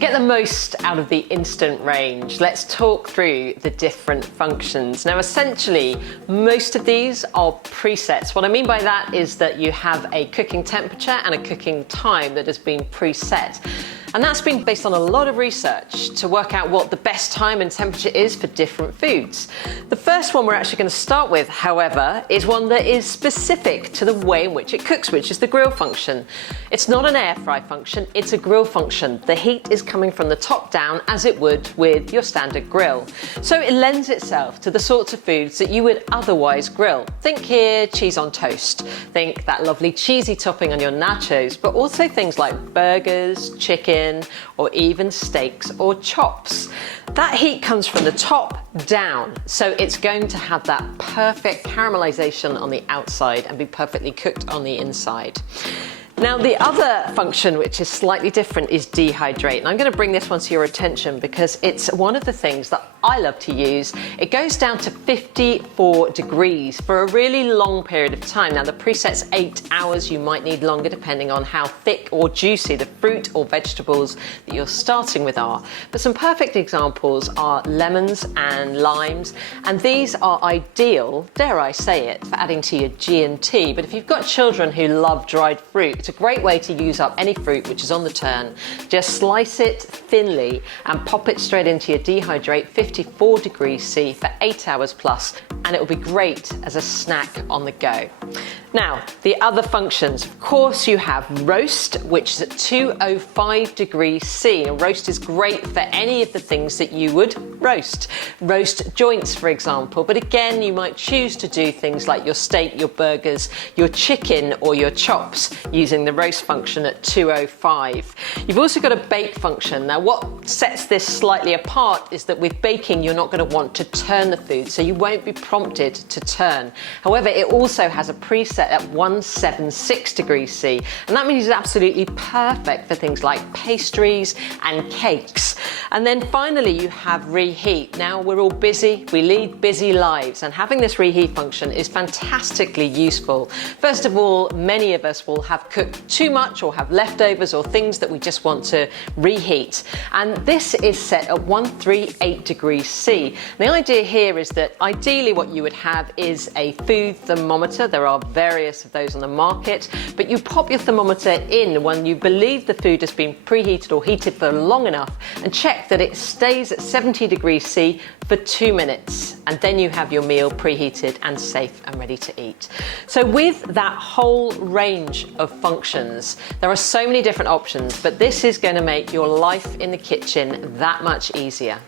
To get the most out of the instant range, let's talk through the different functions. Now, essentially, most of these are presets. What I mean by that is that you have a cooking temperature and a cooking time that has been preset. And that's been based on a lot of research to work out what the best time and temperature is for different foods. The first one we're actually going to start with, however, is one that is specific to the way in which it cooks, which is the grill function. It's not an air fry function, it's a grill function. The heat is coming from the top down as it would with your standard grill. So it lends itself to the sorts of foods that you would otherwise grill. Think here, cheese on toast. Think that lovely cheesy topping on your nachos, but also things like burgers, chicken, or even steaks or chops. That heat comes from the top down, so it's going to have that perfect caramelization on the outside and be perfectly cooked on the inside. Now, the other function, which is slightly different, is dehydrate. And I'm going to bring this one to your attention because it's one of the things that I love to use. It goes down to 54 degrees for a really long period of time. Now, the preset's 8 hours. You might need longer depending on how thick or juicy the fruit or vegetables that you're starting with are. But some perfect examples are lemons and limes. And these are ideal, dare I say it, for adding to your G&T. But if you've got children who love dried fruit, it's a great way to use up any fruit which is on the turn. Just slice it thinly and pop it straight into your dehydrate 54 degrees C for 8 hours plus, and it will be great as a snack on the go. Now, the other functions, of course, you have roast, which is at 205 degrees C. And roast is great for any of the things that you would roast. Roast joints, for example, but again, you might choose to do things like your steak, your burgers, your chicken, or your chops using the roast function at 205. You've also got a bake function. Now, what sets this slightly apart is that with baking, you're not going to want to turn the food, so you won't be prompted to turn. However, it also has a preset at 176 degrees C, and that means it's absolutely perfect for things like pastries and cakes. And then finally, you have reheat. Now, we're all busy, we lead busy lives, and having this reheat function is fantastically useful. First of all, many of us will have cooked too much or have leftovers or things that we just want to reheat. And this is set at 138 degrees C. The idea here is that ideally what you would have is a food thermometer. There are various of those on the market, but you pop your thermometer in when you believe the food has been preheated or heated for long enough, and check that it stays at 70 degrees C for 2 minutes, and then you have your meal preheated and safe and ready to eat. So with that whole range of functions, there are so many different options, but this is going to make your life in the kitchen that much easier.